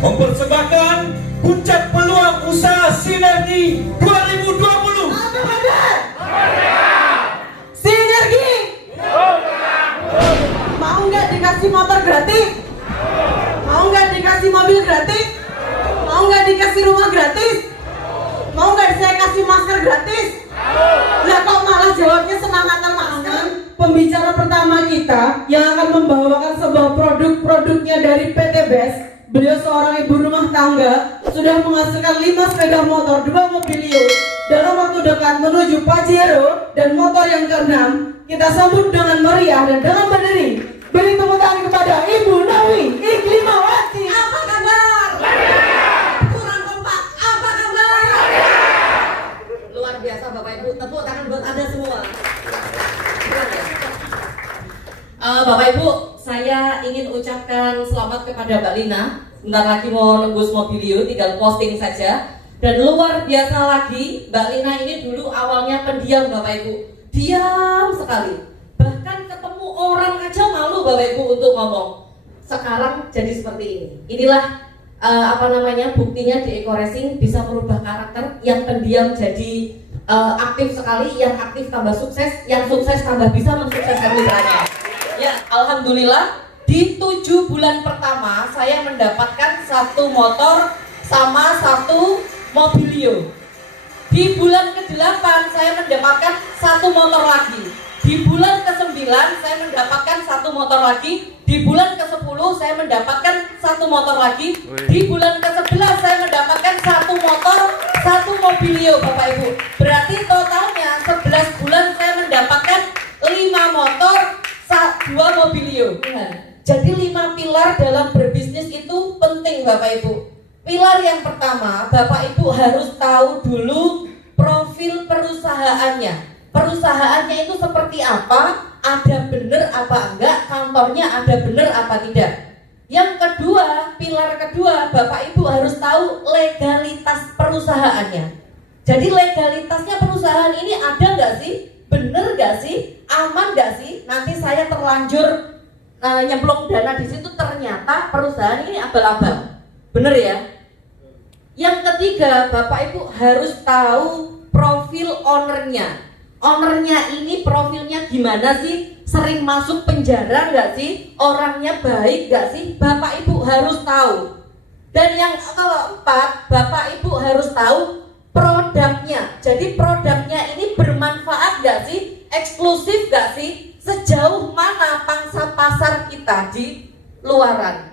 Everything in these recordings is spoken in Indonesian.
mempersembahkan puncak peluang usaha Sinergi 2020. Sinergi. Mau nggak dikasih motor gratis? Mau nggak dikasih mobil gratis? Mau nggak dikasih rumah gratis? Mau nggak saya kasih masker gratis? Lah kok malah jawabnya semangatan-mangatan? Pembicara pertama kita yang akan membawakan sebuah produk-produknya dari PT BES. Beliau seorang ibu rumah tangga, sudah menghasilkan 5 sepeda motor, 2 mobilio. Dalam waktu dekat menuju Pajero dan motor yang ke-6. Kita sambut dengan meriah dan dengan berdiri. Beri tepuk tangan kepada Ibu Nawi Iklimawati. Apa kabar? Kurang kompak. Apa kabar? Luar biasa Bapak Ibu, tepuk tangan buat Anda semua. Bapak Ibu, saya ingin ucapkan selamat kepada Mbak Lina. Sebentar lagi mau nembus mobilio, tinggal posting saja. Dan luar biasa lagi, Mbak Lina ini dulu awalnya pendiam Bapak Ibu, diam sekali. Bahkan ketemu orang aja malu Bapak Ibu untuk ngomong. Sekarang jadi seperti ini. Inilah buktinya di Eco Racing bisa merubah karakter yang pendiam jadi aktif sekali, yang aktif tambah sukses, yang sukses tambah bisa mensukseskan mitranya. Ya, alhamdulillah di 7 bulan pertama saya mendapatkan 1 motor sama 1 mobilio. Di bulan ke-8 saya mendapatkan 1 motor lagi. Di bulan ke-9 saya mendapatkan 1 motor lagi. Di bulan ke-10 saya mendapatkan 1 motor lagi. Di bulan ke-11 saya mendapatkan 1 motor, 1 mobilio Bapak Ibu. Berarti totalnya 11 bulan saya mendapatkan 5 motor, 2 mobilio. Jadi 5 pilar dalam berbisnis itu penting Bapak Ibu. Pilar yang pertama, Bapak Ibu harus tahu dulu profil perusahaannya. Perusahaannya itu seperti apa? Ada benar apa enggak? Kantornya ada benar apa tidak? Yang kedua, pilar kedua, Bapak Ibu harus tahu legalitas perusahaannya. Jadi legalitasnya perusahaan ini ada nggak sih? Bener nggak sih? Aman nggak sih? Nanti saya terlanjur nyemplung dana di situ ternyata perusahaan ini abal-abal. Bener ya? Yang ketiga, Bapak Ibu harus tahu profil ownernya. Ownernya ini profilnya gimana sih? Sering masuk penjara nggak sih? Orangnya baik nggak sih? Bapak Ibu harus tahu. Dan yang keempat, Bapak Ibu harus tahu produknya. Jadi produknya ini bermanfaat nggak sih? Eksklusif nggak sih? Sejauh mana pangsa pasar kita di luaran?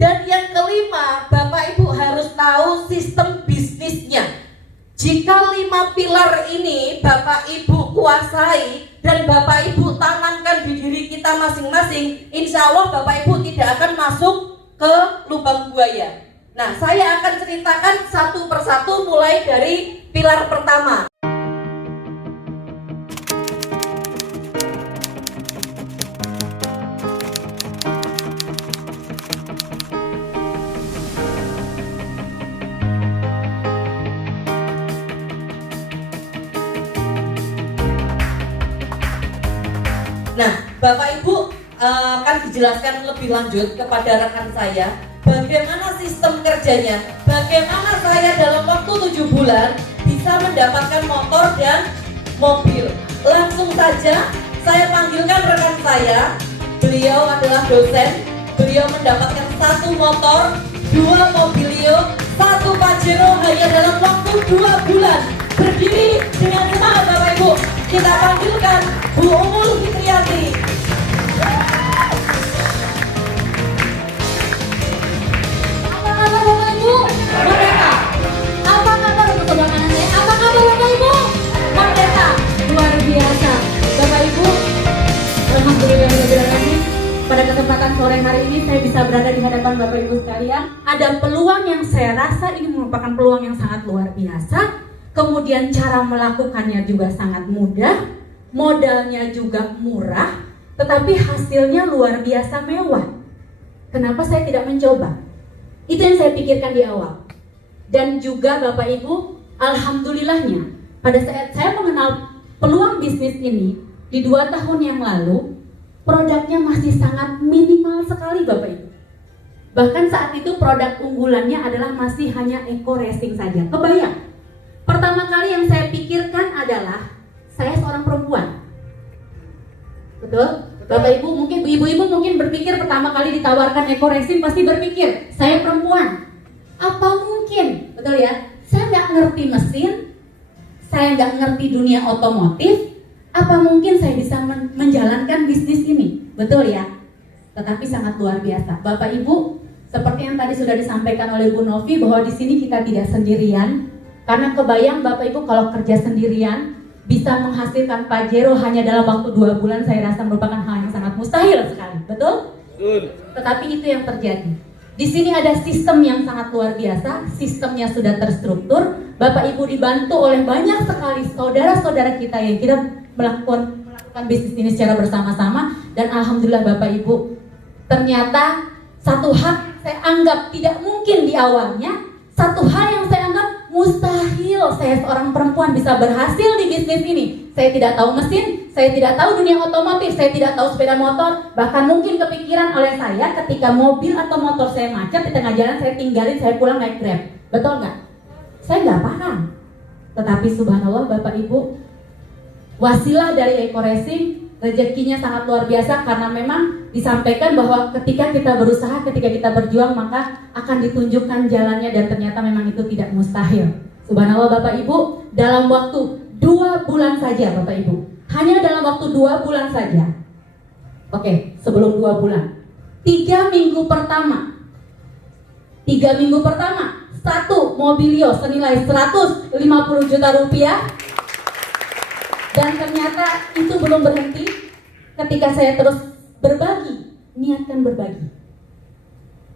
Dan yang kelima, Bapak Ibu harus tahu sistem bisnisnya. Jika 5 pilar ini Bapak Ibu kuasai dan Bapak Ibu tanamkan di diri kita masing-masing, insya Allah Bapak Ibu tidak akan masuk ke lubang buaya. Nah, saya akan ceritakan satu persatu mulai dari pilar pertama. Nah, Bapak Ibu akan dijelaskan lebih lanjut kepada rekan saya bagaimana sistem kerjanya, bagaimana saya dalam waktu 7 bulan bisa mendapatkan motor dan mobil. Langsung saja saya panggilkan rekan saya. Beliau adalah dosen. Beliau mendapatkan 1 motor, 2 mobilio, 1 Pajero hanya dalam waktu 2 bulan. Berdiri dengan semangat Bapak Ibu. Kita panggilkan Bu Umul Fitriati. Apa kabar Bapak Ibu? Merdeka. Apa kabar untuk sebelah kanan saya? Apa kabar Bapak Ibu? Merdeka. Luar biasa. Bapak Ibu, alhamdulillah pada kesempatan sore hari ini saya bisa berada di hadapan Bapak Ibu sekalian. Ada peluang yang saya rasa ini merupakan peluang yang sangat luar biasa. Kemudian cara melakukannya juga sangat mudah, modalnya juga murah, tetapi hasilnya luar biasa mewah. Kenapa saya tidak mencoba? Itu yang saya pikirkan di awal. Dan juga Bapak Ibu, alhamdulillahnya pada saat saya mengenal peluang bisnis ini di 2 tahun yang lalu, produknya masih sangat minimal sekali Bapak Ibu. Bahkan saat itu produk unggulannya adalah masih hanya Eco Racing saja. Kebayang? Pertama kali yang saya pikirkan adalah saya seorang perempuan. Betul? Bapak Ibu mungkin, ibu-ibu mungkin berpikir pertama kali ditawarkan Eco Racing pasti berpikir, saya perempuan. Apa mungkin? Betul ya? Saya nggak ngerti mesin, saya nggak ngerti dunia otomotif. Apa mungkin saya bisa menjalankan bisnis ini? Betul ya? Tetapi sangat luar biasa. Bapak Ibu, seperti yang tadi sudah disampaikan oleh Bu Novi bahwa di sini kita tidak sendirian. Karena kebayang Bapak Ibu kalau kerja sendirian bisa menghasilkan Pajero hanya dalam waktu 2 bulan, saya rasa merupakan hal yang sangat mustahil sekali. Betul? Tetapi itu yang terjadi. Di sini ada sistem yang sangat luar biasa, sistemnya sudah terstruktur. Bapak Ibu dibantu oleh banyak sekali saudara-saudara kita yang kita melakukan bisnis ini secara bersama-sama. Dan alhamdulillah Bapak Ibu, ternyata satu hal saya anggap tidak mungkin di awalnya, satu hal yang saya anggap mustahil saya seorang perempuan bisa berhasil di bisnis ini. Saya tidak tahu mesin, saya tidak tahu dunia otomotif, saya tidak tahu sepeda motor. Bahkan mungkin kepikiran oleh saya ketika mobil atau motor saya macet di tengah jalan, saya tinggalin, saya pulang naik Grab. Betul nggak? Saya nggak paham. Tetapi subhanallah Bapak Ibu, wasilah dari Eco Racing rezekinya sangat luar biasa, karena memang disampaikan bahwa ketika kita berusaha, ketika kita berjuang, maka akan ditunjukkan jalannya, dan ternyata memang itu tidak mustahil. Subhanallah Bapak Ibu, dalam waktu 2 bulan saja Bapak Ibu, hanya dalam waktu 2 bulan saja. Oke, sebelum 2 bulan, 3 minggu pertama, 1 Mobilio senilai 150 juta rupiah. Dan ternyata itu belum berhenti. Ketika saya terus berbagi, niatkan berbagi.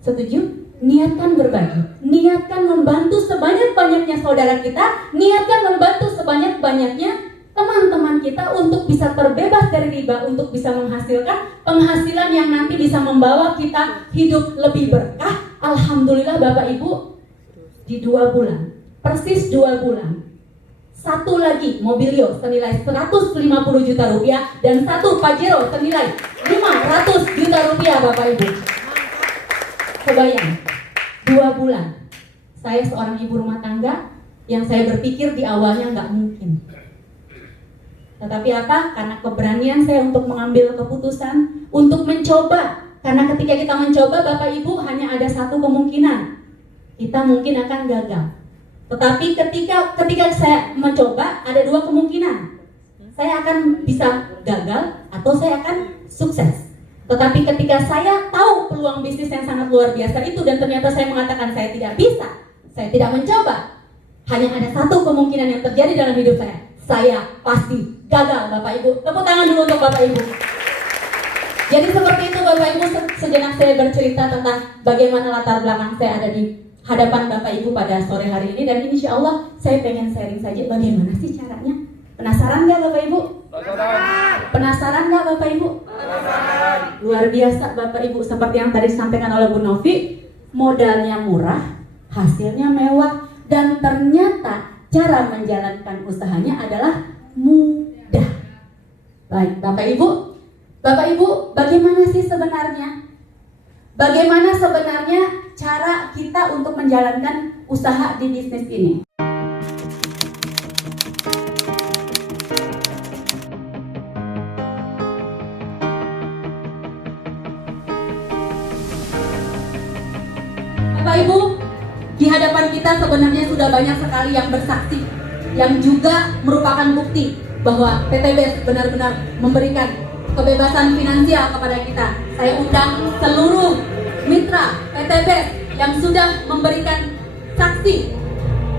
Setuju? Niatkan berbagi. Niatkan membantu sebanyak-banyaknya saudara kita. Niatkan membantu sebanyak-banyaknya teman-teman kita untuk bisa terbebas dari riba, untuk bisa menghasilkan penghasilan yang nanti bisa membawa kita hidup lebih berkah. Alhamdulillah Bapak Ibu, di 2 bulan, persis 2 bulan, 1 lagi Mobilio senilai 150 juta rupiah dan 1 Pajero senilai 500 juta rupiah Bapak Ibu. Kebayang, 2 bulan saya seorang ibu rumah tangga yang saya berpikir di awalnya nggak mungkin. Tetapi apa? Karena keberanian saya untuk mengambil keputusan, untuk mencoba. Karena ketika kita mencoba Bapak Ibu, hanya ada 1 kemungkinan, kita mungkin akan gagal. Tetapi ketika saya mencoba, ada 2 kemungkinan. Saya akan bisa gagal atau saya akan sukses. Tetapi ketika saya tahu peluang bisnis yang sangat luar biasa itu, dan ternyata saya mengatakan saya tidak bisa, saya tidak mencoba, hanya ada 1 kemungkinan yang terjadi dalam hidup saya pasti gagal Bapak Ibu. Tepuk tangan dulu untuk Bapak Ibu. Jadi seperti itu Bapak Ibu, sejenak saya bercerita tentang bagaimana latar belakang saya ada di hadapan Bapak Ibu pada sore hari ini, dan insya Allah saya pengen sharing saja bagaimana sih caranya. Penasaran nggak Bapak Ibu? Penasaran nggak Bapak Ibu? Luar biasa Bapak Ibu, seperti yang tadi disampaikan oleh Bu Novi, modalnya murah, hasilnya mewah, dan ternyata cara menjalankan usahanya adalah mudah. Baik Bapak Ibu, bagaimana sih sebenarnya? Bagaimana sebenarnya cara kita untuk menjalankan usaha di bisnis ini? Bapak Ibu, di hadapan kita sebenarnya sudah banyak sekali yang bersaksi, yang juga merupakan bukti bahwa PTBES benar-benar memberikan kebebasan finansial kepada kita. Saya undang seluruh mitra PTBES yang sudah memberikan saksi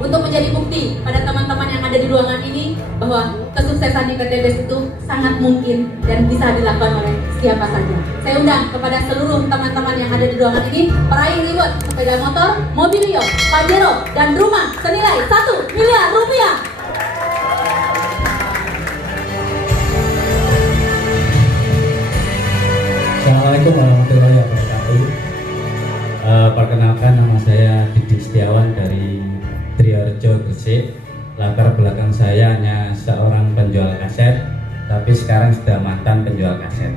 untuk menjadi bukti pada teman-teman yang ada di ruangan ini bahwa kesuksesan di PTBES itu sangat mungkin dan bisa dilakukan oleh siapa saja. Saya undang kepada seluruh teman-teman yang ada di ruangan ini peraih reward sepeda motor, Mobilio, Pajero, dan rumah senilai 1 miliar rupiah. Assalamualaikum warahmatullahi wabarakatuh. Perkenalkan, nama saya Didi Setiawan dari Triorejo, Gresik. Latar belakang saya hanya seorang penjual kaset, tapi sekarang sudah mantan penjual kaset.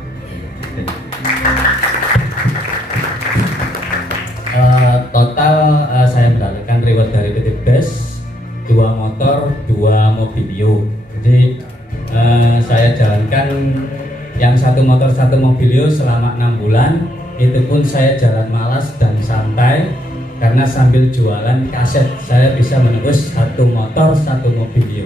mobilio. Jadi saya jalankan yang satu motor satu mobilio selama 6 bulan. Itu pun saya jalan malas dan santai karena sambil jualan kaset saya bisa menembus satu motor satu mobilio.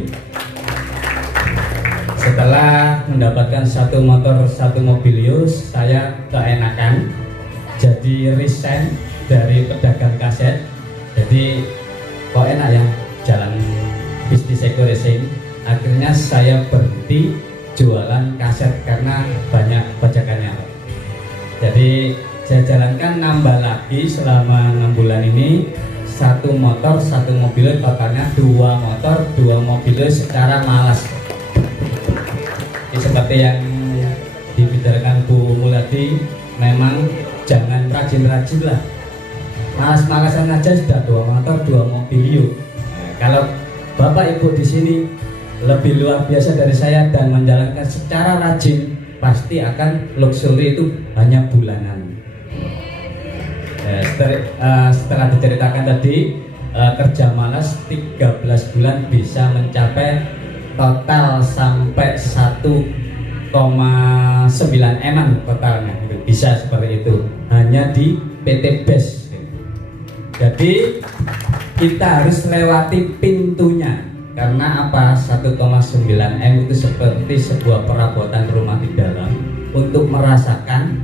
Setelah mendapatkan satu motor satu mobilio, saya keenakan jadi resign dari pedagang kaset. Jadi kok enak ya jalan bisnis eco racing. Akhirnya saya berhenti jualan kaset karena banyak bajakannya. Jadi saya jalankan nambah lagi selama 6 bulan ini, satu motor satu mobil, totalnya 2 motor 2 mobil secara malas. Jadi seperti yang dibicarakan Bu Muladi, memang jangan rajin-rajin lah, malas-malasan aja sudah 2 motor 2 mobil. Kalau Bapak Ibu di sini lebih luar biasa dari saya dan menjalankan secara rajin, pasti akan luxury itu hanya bulanan. Setelah diceritakan tadi, kerja malas 13 bulan bisa mencapai total sampai 1,9 M totalnya, bisa seperti itu hanya di PT BES. Jadi kita harus lewati pintunya. Karena apa? 1,9 M itu seperti sebuah perabotan rumah di dalam. Untuk merasakan,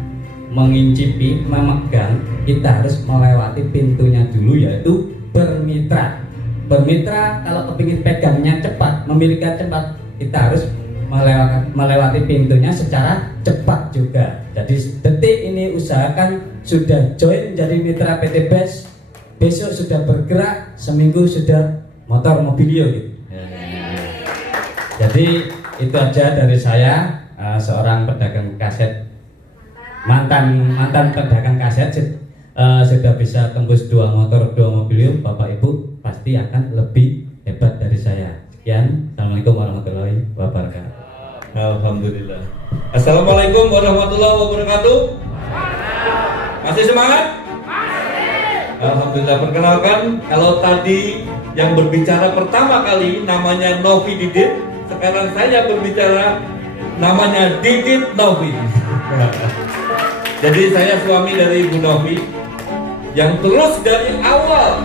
mengincipi, memegang, kita harus melewati pintunya dulu, yaitu bermitra. Bermitra kalau kepingin pegangnya cepat, memilikinya cepat, kita harus melewati pintunya secara cepat juga. Jadi detik ini usahakan sudah join jadi mitra PT BES, besok sudah bergerak, seminggu sudah motor mobilio gitu. Jadi itu aja dari saya, seorang pedagang kaset, mantan pedagang kaset, sudah bisa tembus 2 motor 2 mobil. Bapak Ibu pasti akan lebih hebat dari saya. Sekian, assalamualaikum warahmatullahi wabarakatuh. Alhamdulillah. Assalamualaikum warahmatullahi wabarakatuh. Masih semangat? Alhamdulillah. Perkenalkan, kalau tadi yang berbicara pertama kali namanya Novi Didit, sekarang saya berbicara namanya Didit Novi. Jadi saya suami dari Ibu Novi yang terus dari awal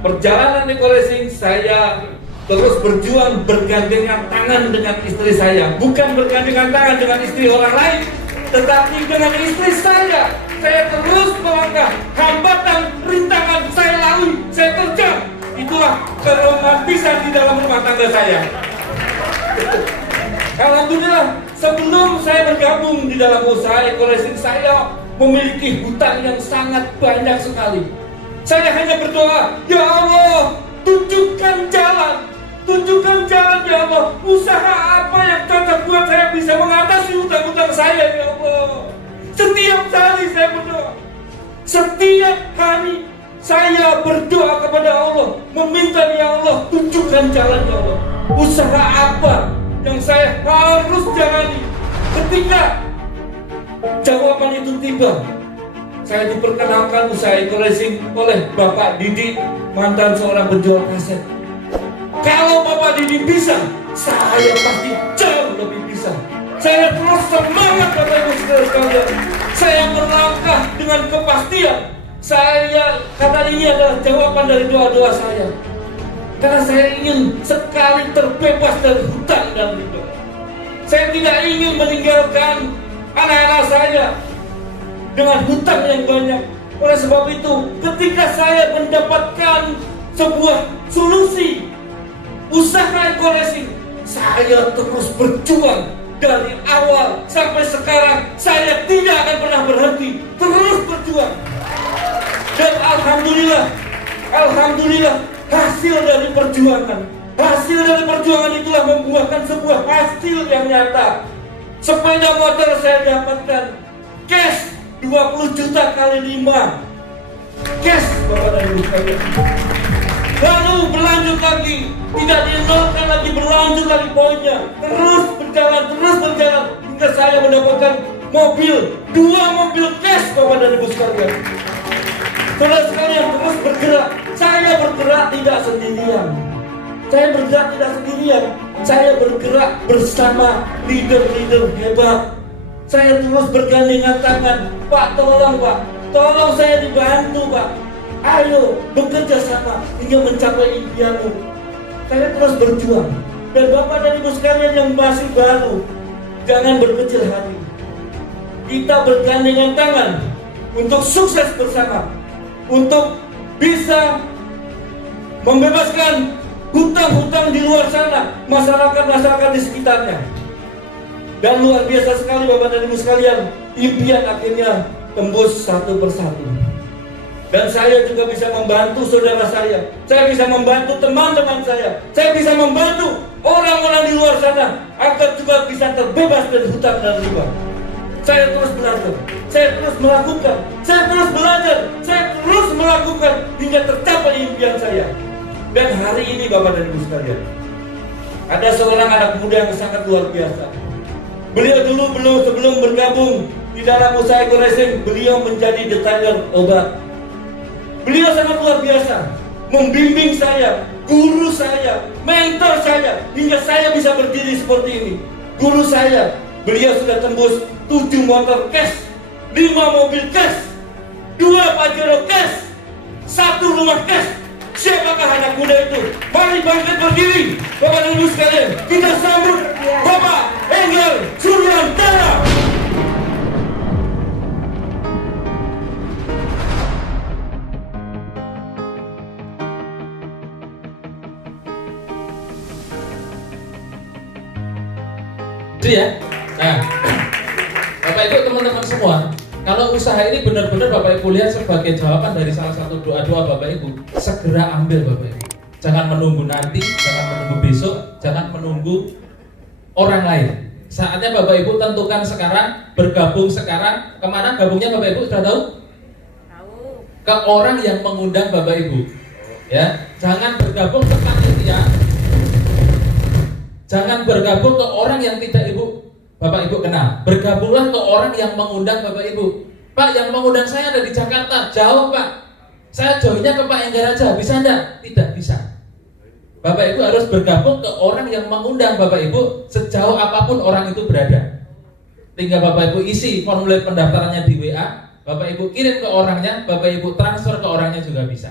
perjalanan eco racing saya terus berjuang bergandengan tangan dengan istri saya, bukan bergandengan tangan dengan istri orang lain, tetapi dengan istri saya. Saya terus melangkah, hambatan, rintangan saya lalui, saya terjang. Itulah keromantisan di dalam rumah tangga saya. Alhamdulillah, sebelum saya bergabung di dalam usaha eco racing, saya memiliki hutang yang sangat banyak sekali. Saya hanya berdoa, ya Allah, tunjukkan jalan ya Allah. Usaha apa yang cocok buat saya bisa mengatasi hutang-hutang saya, ya Allah. Setiap hari saya berdoa, setiap hari saya berdoa kepada Allah, meminta, ya Allah, tunjukkan jalan, ya Allah. Usaha apa yang saya harus jalani? Ketika jawaban itu tiba, saya diperkenalkan usaha eco racing oleh Bapak Didi, mantan seorang penjual kaset. Kalau Bapak Didi bisa, saya pasti jauh lebih bisa. Saya terus semangat, Bapak Ibu saudara sekalian. Saya melangkah dengan kepastian. Saya kata ini adalah jawaban dari doa-doa saya. Karena saya ingin sekali terbebas dari hutang dan ridho. Saya tidak ingin meninggalkan anak-anak saya dengan hutang yang banyak. Oleh sebab itu, ketika saya mendapatkan sebuah solusi usaha eco racing, saya terus berjuang dari awal sampai sekarang. Saya tidak akan pernah berhenti, terus berjuang. Dan alhamdulillah, hasil dari perjuangan itulah membuahkan sebuah hasil yang nyata. Sepeda motor saya dapatkan cash 20 juta kali 5 cash, Bapak dan Ibu sekalian. Lalu berlanjut lagi, tidak dinolkan lagi, berlanjut lagi poinnya, terus berjalan hingga saya mendapatkan mobil, 2 mobil cash, Bapak dan Ibu sekalian. Saudara sekalian, terus bergerak. Saya bergerak tidak sendirian. Saya bergerak tidak sendirian. Saya bergerak bersama leader-leader hebat. Saya terus bergandengan tangan. Pak, tolong Pak, tolong saya dibantu Pak. Ayo bekerja sama hingga mencapai impianmu. Saya terus berjuang. Dan Bapak dan Ibu sekalian yang masih baru, jangan berkecil hati. Kita bergandengan tangan untuk sukses bersama, untuk bisa membebaskan hutang-hutang di luar sana, masyarakat-masyarakat di sekitarnya. Dan luar biasa sekali Bapak dan Ibu sekalian, impian akhirnya tembus satu persatu. Dan saya juga bisa membantu saudara saya bisa membantu teman-teman saya bisa membantu orang-orang di luar sana agar juga bisa terbebas dari hutang dan riba. Saya terus belajar, saya terus melakukan, saya terus belajar, saya terus melakukan hingga tercapai impian saya. Dan hari ini Bapak dan Ibu sekalian, ada seorang anak muda yang sangat luar biasa. Beliau dulu sebelum bergabung di dalam usaha Eko Racing, beliau menjadi desainer obat. Beliau sangat luar biasa, membimbing saya, guru saya, mentor saya, hingga saya bisa berdiri seperti ini. Guru saya, beliau sudah tembus 7 motor cash, 5 mobil cash, 2 Pajero cash, 1 rumah cash. Siapakah anak muda itu? Mari bangkit berdiri, Bapak dan Ibu sekalian. Kita sambut Bapak Enggar Suryantara. Itu ya. Nah, Bapak Ibu teman-teman semua, kalau usaha ini benar-benar Bapak Ibu lihat sebagai jawaban dari salah satu doa-doa Bapak Ibu, segera ambil Bapak Ibu. Jangan menunggu nanti, jangan menunggu besok, jangan menunggu orang lain. Saatnya Bapak Ibu tentukan sekarang, bergabung sekarang. Kemana gabungnya Bapak Ibu sudah tahu? Tahu. Ke orang yang mengundang Bapak Ibu. Ya, jangan bergabung ke panitia. Jangan bergabung ke orang yang tidak Bapak Ibu kenal. Bergabunglah ke orang yang mengundang Bapak Ibu. Pak, yang mengundang saya ada di Jakarta, jauh Pak. Saya joinnya ke Pak Enggar aja, bisa enggak? Tidak bisa. Bapak Ibu harus bergabung ke orang yang mengundang Bapak Ibu sejauh apapun orang itu berada. Tinggal Bapak Ibu isi formulir pendaftarannya di WA, Bapak Ibu kirim ke orangnya, Bapak Ibu transfer ke orangnya juga bisa.